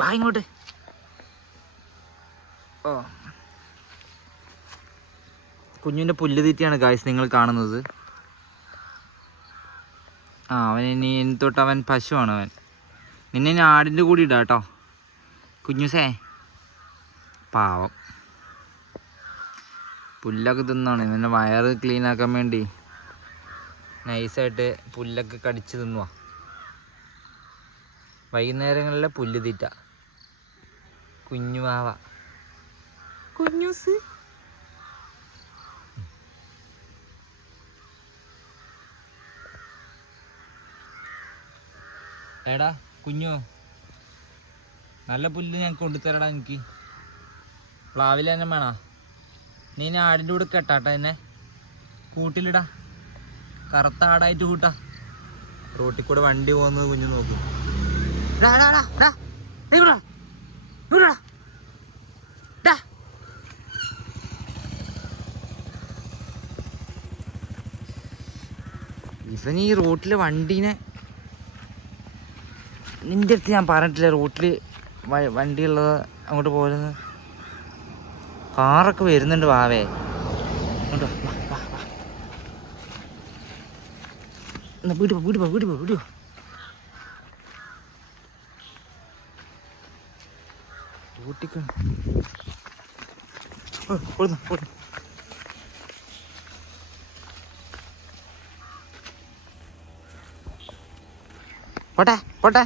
വാ ഇങ്ങോട്ട്. ഓ, കുഞ്ഞിൻ്റെ പുല്ല് തീറ്റയാണ് ഗായ്സ് നിങ്ങൾ കാണുന്നത്. അവൻ ഇനി തൊട്ട് അവൻ പശുവാണ്. അവൻ നിന്നെ ഞാൻ ആടിൻ്റെ കൂടി ഇടാം കേട്ടോ കുഞ്ഞുസേ. പാവം പുല്ലൊക്കെ തിന്നാണ്. ഇവൻ്റെ വയറ് ക്ലീനാക്കാൻ വേണ്ടി നൈസായിട്ട് പുല്ലൊക്കെ കടിച്ച് തിന്നുക. വൈകുന്നേരങ്ങളിലെ പുല്ല് തീറ്റ. കുഞ്ഞുമാവ കുഞ്ഞൂസ്. എടാ കുഞ്ഞു, നല്ല പുല്ല് ഞാൻ കൊണ്ടുതരടാ. എനിക്ക് പ്ലാവിൽ തന്നെ വേണോ? നീ ആടിൻ്റെ കൂടെ കെട്ടാട്ടെ എന്നെ കൂട്ടിലിടാ. കറുത്ത ആടായിട്ട് കൂട്ടാ. റോട്ടിൽ കൂടെ വണ്ടി പോകുന്നത് കുഞ്ഞു നോക്കും. ഇവൻ ഈ റോട്ടിലെ വണ്ടീനെ, നിൻ്റെ അടുത്ത് ഞാൻ പറഞ്ഞിട്ടില്ല റോട്ടിൽ വണ്ടിയുള്ളത് അങ്ങോട്ട് പോരുന്നത്. കാറൊക്കെ വരുന്നുണ്ട്. വാവേ വീട്ടിൽ പോട്ടെ പോട്ടെ.